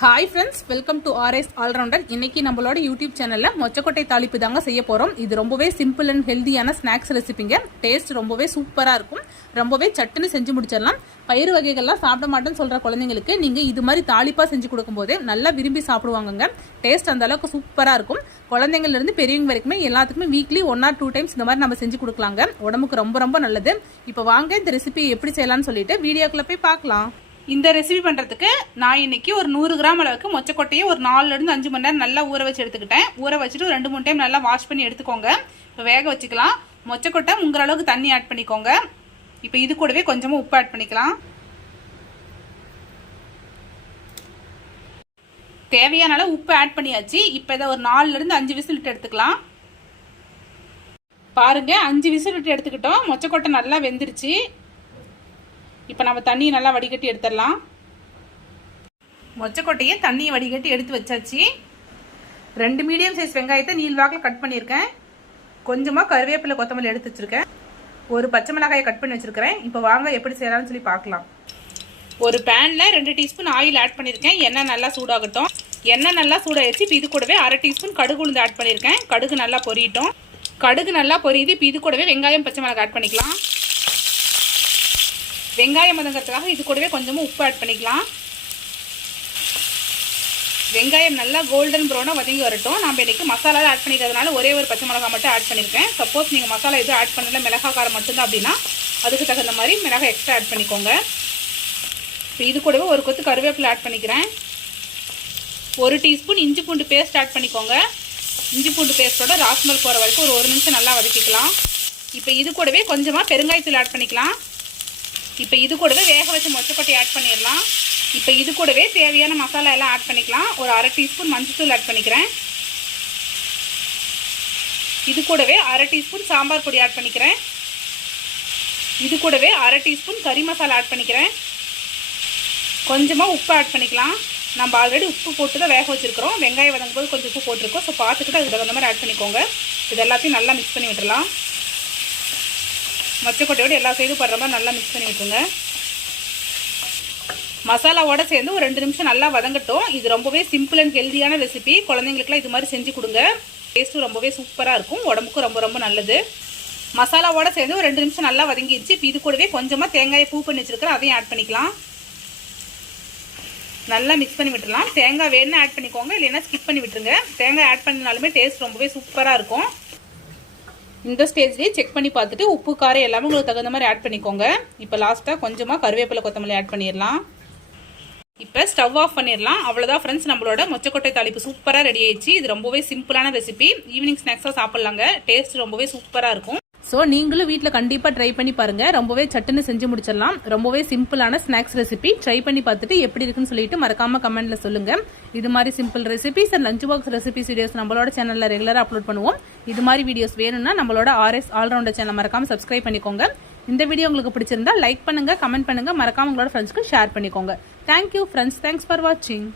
Hi friends welcome to RS allrounder இன்னைக்கு நம்மளோட YouTube சேனலில் மொச்சக்கொட்டை தாளிப்பு தாங்க செய்ய போகிறோம் இது ரொம்பவே சிம்பிள் அண்ட் ஹெல்தியான ஸ்நாக்ஸ் ரெசிபிங்க டேஸ்ட் ரொம்பவே சூப்பராக இருக்கும். ரொம்பவே சட்டுன்னு செஞ்சு முடிச்சிடலாம். பயிறு வகைகள்லாம் சாப்பிட மாட்டேன்னு சொல்கிற குழந்தைங்களுக்கு நீங்கள் இது மாதிரி தாளிப்பாக செஞ்சு கொடுக்கும்போது நல்லா விரும்பி சாப்பிடுவாங்கங்க. டேஸ்ட் அந்த அளவுக்கு சூப்பராக இருக்கும். குழந்தைங்கள்லேருந்து பெரியவங்க வரைக்குமே எல்லாத்துக்குமே weekly one or two times இந்த மாதிரி நம்ம செஞ்சு கொடுக்கலாங்க. உடம்புக்கு ரொம்ப ரொம்ப நல்லது. இப்போ வாங்க இந்த ரெசிபி எப்படி செய்யலாம்னு சொல்லிட்டு வீடியோக்குள்ளே போய் பார்க்கலாம். இந்த ரெசிபி பண்ணுறதுக்கு நான் இன்னைக்கு ஒரு நூறு கிராம் அளவுக்கு மொச்சக்கொட்டையை ஒரு நாலுலேருந்து அஞ்சு மணி நேரம் நல்லா ஊற வச்சு எடுத்துக்கிட்டேன். ஊற வச்சுட்டு ரெண்டு மூணு டைம் நல்லா வாஷ் பண்ணி எடுத்துக்கோங்க. இப்போ வேக வச்சுக்கலாம். மொச்சக்கொட்டை உங்கள் அளவுக்கு தண்ணி ஆட் பண்ணிக்கோங்க. இப்போ இது கூடவே கொஞ்சமாக உப்பு ஆட் பண்ணிக்கலாம். தேவையான அளவு உப்பு ஆட் பண்ணியாச்சு. இப்போ இதை ஒரு நாலுலேருந்து அஞ்சு விசில் விட்டு எடுத்துக்கலாம். பாருங்கள் அஞ்சு விசில் விட்டு எடுத்துக்கிட்டோம். மொச்சக்கொட்டை நல்லா வெந்துருச்சு. இப்போ நம்ம தண்ணியை நல்லா வடிகட்டி எடுத்துடலாம். மொச்சக்கொட்டையை தண்ணியை வடிகட்டி எடுத்து வச்சாச்சு. ரெண்டு மீடியம் சைஸ் வெங்காயத்தை நீள்வாக்கில் கட் பண்ணியிருக்கேன். கொஞ்சமாக கருவேப்பிலை கொத்தமல்லி எடுத்து வச்சுருக்கேன். ஒரு பச்சை மிளகாயை கட் பண்ணி வச்சுருக்கிறேன். இப்போ வாங்க எப்படி செய்யலாம்னு சொல்லி பார்க்கலாம். ஒரு பேனில் ரெண்டு டீஸ்பூன் ஆயில் ஆட் பண்ணியிருக்கேன். எண்ணெய் நல்லா சூடாகட்டும். எண்ணெய் நல்லா சூடாகிடுச்சு இப்போ இது கூடவே அரை டீஸ்பூன் கடுகு உளுந்து ஆட் பண்ணியிருக்கேன். கடுகு நல்லா பொரியட்டும். கடுகு நல்லா பொரியுது. இப்போ இது கூடவே வெங்காயம் பச்சை மிளகாய் ஆட் பண்ணிக்கலாம். வெங்காயம் வதங்கிறதுக்காக இது கூடவே கொஞ்சமாக உப்பு ஆட் பண்ணிக்கலாம். வெங்காயம் நல்லா கோல்டன் ப்ரௌனாக வதங்கி வரட்டும். நம்ம இன்றைக்கி மசாலா ஆட் பண்ணிக்கிறதுனால ஒரே ஒரு பச்சை மிளகா மட்டும் ஆட் பண்ணியிருக்கேன் சப்போஸ் நீங்கள் மசாலா எதுவும் ஆட் பண்ணல மிளகா காரம் மட்டும்தான் அப்படின்னா அதுக்கு தகுந்த மாதிரி மிளகாய் எக்ஸ்ட்ரா ஆட் பண்ணிக்கோங்க. இப்போ இது கூடவே ஒரு கொத்து கருவேப்பிலை ஆட் பண்ணிக்கிறேன். ஒரு டீஸ்பூன் இஞ்சி பூண்டு பேஸ்ட் ஆட் பண்ணிக்கோங்க. இஞ்சி பூண்டு பேஸ்ட்டோட ராஸ்மல் போகிற வரைக்கும் ஒரு ஒரு நிமிஷம் நல்லா வதக்கிக்கலாம். இப்போ இது கூடவே கொஞ்சமாக பெருங்காயத்தூள் ஆட் பண்ணிக்கலாம். இப்போ இது கூடவே வேக வச்ச மொச்சக்கொட்டை ஆட் பண்ணிடலாம். இப்போ இது கூடவே தேவையான மசாலா எல்லாம் ஆட் பண்ணிக்கலாம். ஒரு அரை டீஸ்பூன் மஞ்சத்தூள் ஆட் பண்ணிக்கிறேன். இது கூடவே அரை டீஸ்பூன் சாம்பார் பொடி ஆட் பண்ணிக்கிறேன். இது கூடவே அரை டீஸ்பூன் கறி மசாலா ஆட் பண்ணிக்கிறேன். கொஞ்சமாக உப்பு ஆட் பண்ணிக்கலாம். நம்ம ஆல்ரெடி உப்பு போட்டு தான் வேக வச்சுருக்கிறோம். வெங்காயம் வதங்கும் போது கொஞ்சம் உப்பு போட்டிருக்கோம். ஸோ பார்த்துக்கிட்டு அதுக்கு தகுந்த மாதிரி ஆட் பண்ணிக்கோங்க. இது எல்லாத்தையும் நல்லா மிக்ஸ் பண்ணி விட்டுடலாம். மொச்சக்கொட்டையோடு எல்லா சைடும் படுற மாதிரி நல்லா மிக்ஸ் பண்ணி விட்டுருங்க மசாலாவோட சேர்ந்து ஒரு ரெண்டு நிமிஷம் நல்லா வதங்கட்டும். இது ரொம்பவே சிம்பிள் அண்ட் ஹெல்தியான ரெசிபி குழந்தைங்களுக்குலாம் இது மாதிரி செஞ்சு கொடுங்க. டேஸ்ட்டும் ரொம்பவே சூப்பராக இருக்கும். உடம்புக்கும் ரொம்ப ரொம்ப நல்லது. மசாலாவோட சேர்ந்து ஒரு ரெண்டு நிமிஷம் நல்லா வதங்கிடுச்சு. இப்போ இது கூடவே கொஞ்சமாக தேங்காயை பூ பண்ணி வச்சுருக்கிறேன் அதையும் ஆட் பண்ணிக்கலாம். நல்லா மிக்ஸ் பண்ணி விட்டுடலாம். தேங்காய் வேணும்னு ஆட் பண்ணிக்கோங்க. இல்லைன்னா ஸ்கிப் பண்ணி விட்டுருங்க. தேங்காய் ஆட் பண்ணினாலுமே டேஸ்ட் ரொம்பவே சூப்பராக இருக்கும். இந்த ஸ்டேஜ்லேயே செக் பண்ணி பார்த்துட்டு உப்பு காரம் எல்லாமே உங்களுக்கு தகுந்த மாதிரி ஆட் பண்ணிக்கோங்க. இப்போ லாஸ்ட்டாக கொஞ்சமாக கருவேப்பிலை கொத்தமல்லி ஆட் பண்ணிடலாம். இப்போ ஸ்டவ் ஆஃப் பண்ணிடலாம். அவ்வளோதான் ஃப்ரெண்ட்ஸ் நம்மளோட மொச்சக்கொட்டை தாளிப்பு சூப்பராக ரெடி ஆயிடுச்சு. இது ரொம்பவே சிம்பிளான ரெசிபி ஈவினிங் ஸ்நாக்ஸாக சாப்பிட்லாங்க. டேஸ்ட் ரொம்பவே சூப்பராக இருக்கும். ஸோ நீங்களும் வீட்டில் கண்டிப்பாக ட்ரை பண்ணி பாருங்கள் ரொம்பவே சட்டுன்னு செஞ்சு முடிச்சிடலாம். ரொம்பவே சிம்பிளான ஸ்நாக்ஸ் ரெசிபி ட்ரை பண்ணி பார்த்துட்டு எப்படி இருக்குன்னு சொல்லிட்டு மறக்காம கமெண்ட்டில் சொல்லுங்கள் இது மாதிரி simple recipes and lunch box recipes videos நம்மளோட சேனலில் ரெகுலராக அப்லோட் பண்ணுவோம். இது மாதிரி வீடியோஸ் வேணும்னா நம்மளோட ஆர்எஸ் ஆல்ரவுண்டர் சேனல் மறக்காமல் சப்ஸ்கிரைப் பண்ணிக்கோங்க. இந்த வீடியோ உங்களுக்கு பிடிச்சிருந்தா லைக் பண்ணுங்க கமெண்ட் பண்ணுங்க. மறக்காம உங்களோட ஃப்ரெண்ட்ஸ்க்கு ஷேர் பண்ணிக்கோங்க. தேங்க்யூ ஃப்ரெண்ட்ஸ் தேங்க்ஸ் ஃபார் வாட்சிங்